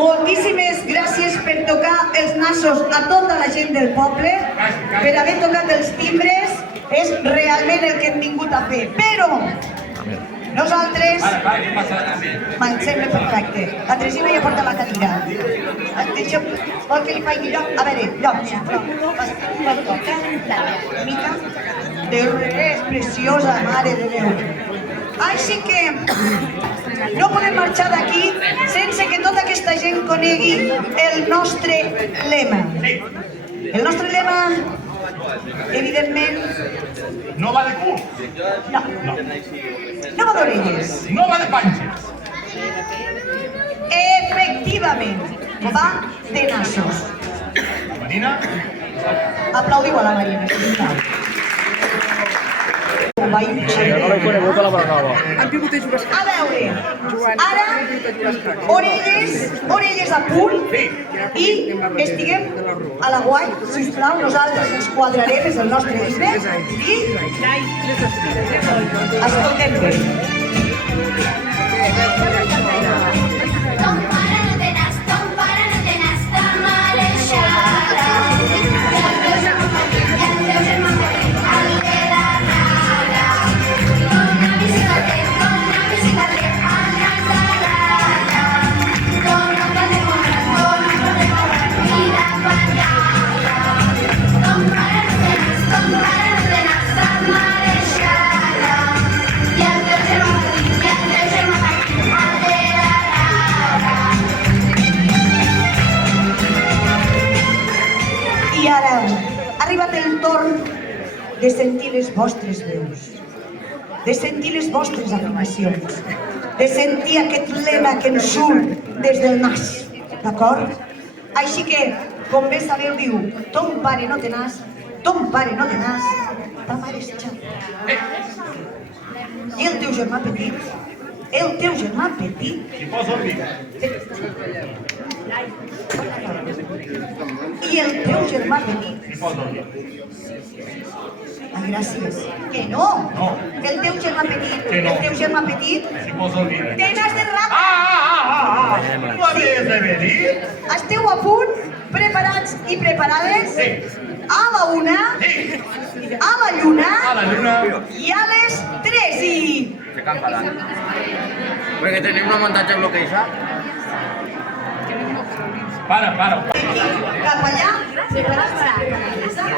Moltíssimes gràcies per tocar els nassos a tota la gent del poble, per haver tocat els timbres, és realment el que hem vingut a fer. Però nosaltres... Me'n sembla perfecte. La Teresina ja porta la cadira. Atenció, vol que li faci lloc? A veure, lloc, mica. Déu, és preciosa, mare de Déu. Així que no podem marxar d'aquí sense que tota aquesta gent conegui el nostre lema. El nostre lema, evidentment... No va de cul. No. No va d'orelles. No va de panxes. Efectivament, va de nassos. Marina? Aplaudiu a la Marina, sisplau. No l'he conegut a la Bragava. A veure, ara orelles a punt i estiguem a la guai, sisplau, nosaltres ens quadrarem, és el nostre llibre, i escoltem bé. I ara ha arribat el torn de sentir les vostres veus, de sentir les vostres afirmacions, de sentir aquest lema que ens surt des del nas, d'acord? Així que, com bé sabeu, diu, ton pare no té nas, ton pare no té nas, ta mare és xata. I el teu germà petit? El teu germà petit? Si pots dormir. I el teu germà petit? Si pots dormir. Ah, gràcies. Que no? No. El teu germà petit? Que no. El teu germà petit? Si pots dormir. Té nas de rata? Tu havies de venir? Esteu a punt? Preparats i preparades? Sí. A la una, Sí. a la lluna A la lluna. i a les 3 i... Perquè tenim una muntatge bloquejat. Para. Cap allà, preparats per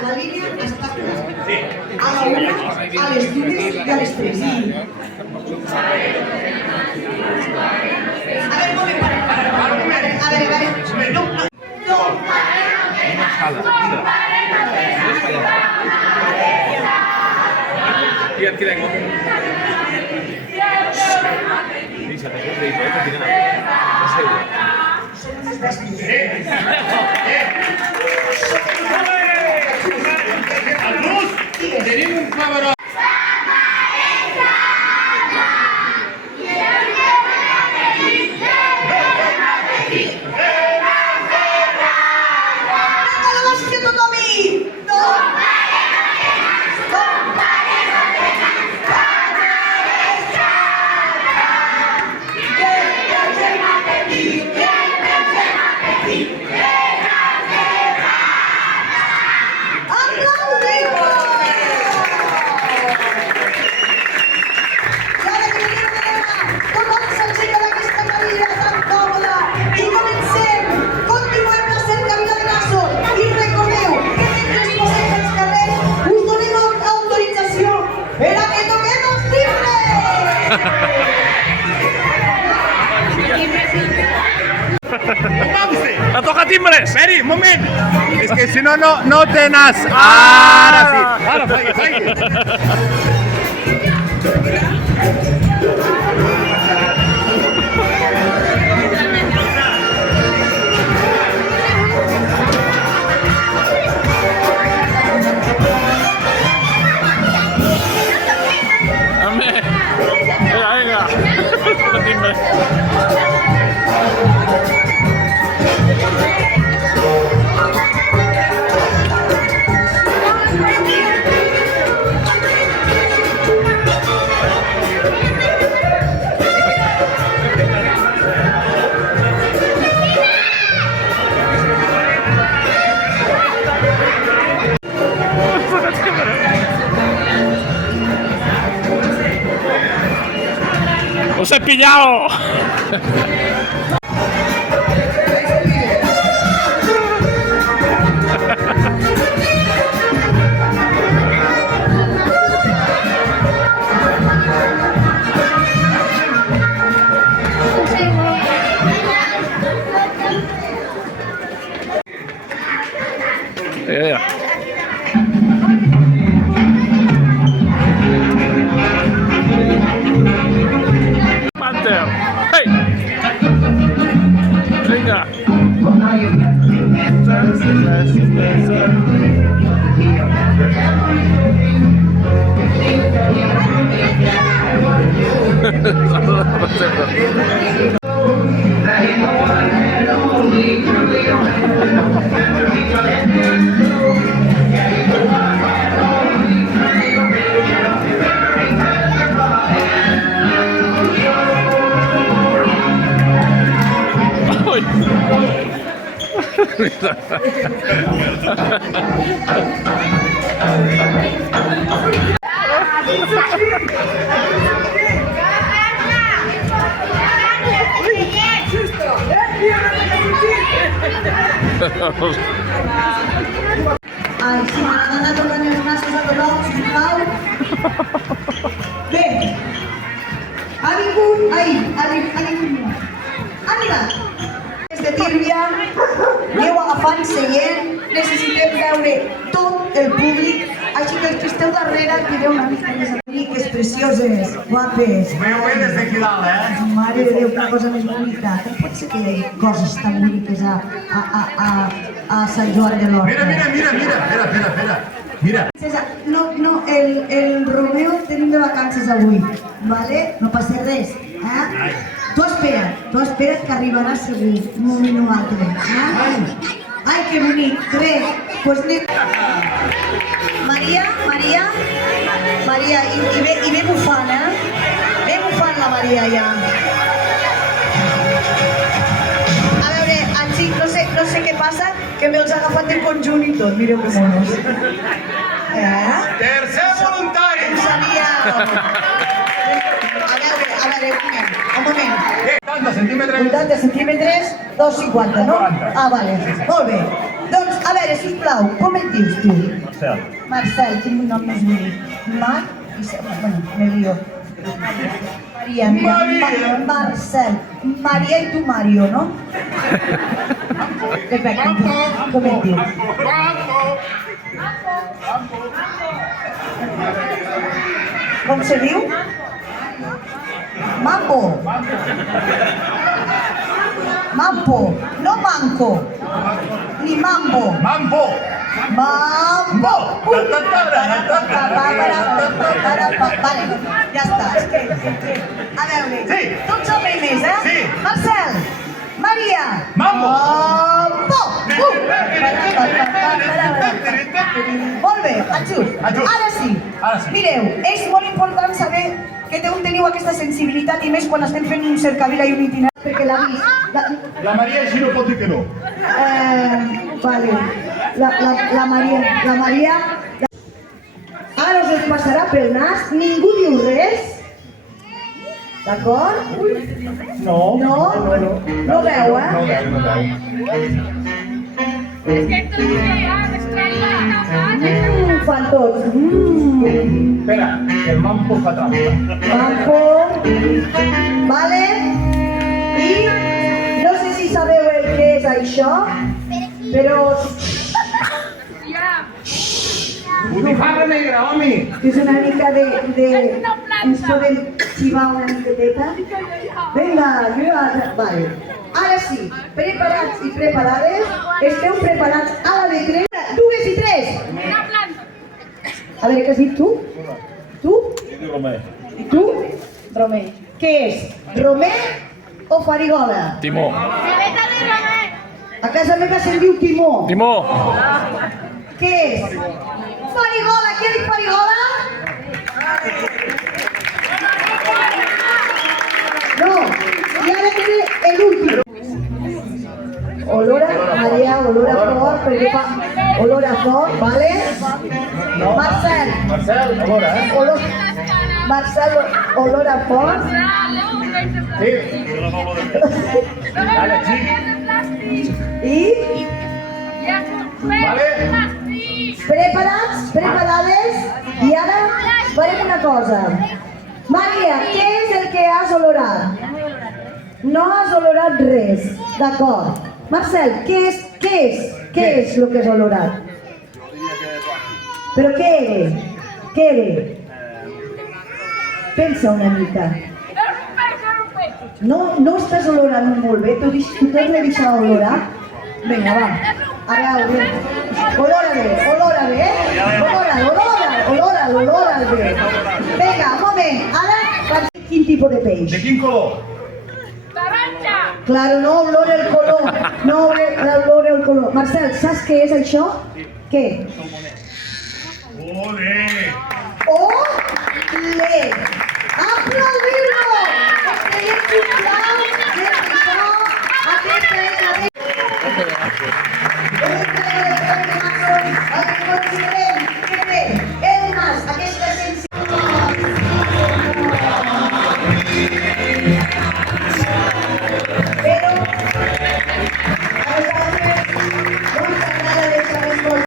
la línia està clara. Sí. A la una, a les dues i a les 3 i... A veure, un moment, para. A veure. No. I aquí tengo. Algús, tenim un cabró. La toca timbres! Meri, un moment! És que si no, no té nas. Ara sí. Ara, faig. Venga. Timbres. ¡Os he pillado! Yeah. Panther. Hey. Venga. Ai, si m'han anat tocant els nassos a tothom, sisplau. Bé, ha arribat. Des de Tírvia, aneu agafant seient, necessitem veure tot el públic, així que els que esteu darrere, tireu una mica més boniques, precioses, guapes. Veu bé des d'aquí dalt, eh? Mare de Déu, que cosa més bonica. Com pot ser que hi hagi coses tan boniques a Sant Joan de l'Horta? Mira. Mira. César, no, el Romeo tenim de vacances avui, vale? No passa res, eh? Tu espera't que arribarà segur, un moment o altre, eh? Ai, que bonic, res, pues anem. Maria, i ve bufant, eh? Ve bufant la Maria ja. A veure, el xic, no sé què passa, que me'ls ha agafat de conjunt i tot, mireu que monos. Tercer voluntari! Em sabia... A veure, un moment. 80 centímetres. 80 centímetres, 2,50, no? 40. Ah, vale, molt bé. Doncs, a veure, sisplau, com et dius tu? Marcel. Marcel, tinc un nom més bonic. Mar i... Bueno, me lío. Maria. Marcel. Maria i tu Mario, no? Perfecte. Com et dius? Com se diu? Mambo. Mambo, no manco. Ni mambo. Mambo. Mambo. Vale, ja està. És que... A veure, Sí. tots som més, eh? Sí. Marcel, Maria. Mambo. Mambo. Molt bé, ajust. Ajust. Ara sí. Mireu, és molt important saber que teniu aquesta sensibilitat i més quan estem fent un cercavila i un itinerari, perquè l'ha vist. La Maria així no pot dir que no. Vale. La Maria... Ara us passarà pel nas, ningú diu res. D'acord? No. No veu, eh? No veu. Fan tots. Espera, que el mambo fa trampa. Mampo. Vale? I no sé si sabeu el que és això, però Botifarra negra, home! és una mica de... Ens podem xivar una miqueteta? Vinga, vale. Ara sí, preparats i preparades, esteu preparats a la de 3, 2 i 3. A veure, què has dit tu? Tu? I tu? Romer. Què és? Romer o farigola? Timó. A casa meva se'n diu timó. Timó. Què és? Farigola, què ha dit farigola? No, i ara queda l'últim. Olor a Maria, olor a fort, perquè fa olor a fort, vale? Marcel, Marcel, a veure, Marcel, olor a fort. Sí. Dale, sí. I Vale. preparats? Preparades? I ara farem una cosa. Maria, què és el que has olorat? No has olorat res, d'acord. Marcel, què és el que has olorat? Però què era? Què era? Pensa una mica. No estàs olorant molt bé, tu t'has de deixar olorar? Vinga, va. Ara ho veurem. Olora bé, olora bé. Vinga, un moment. Ara, quin tipus de peix? De quin color? Claro, no olora el color. No olora el color. Marcel, saps què és això? Què? Ole. Ole! Aplaudir-lo! Es creiem, sisplau,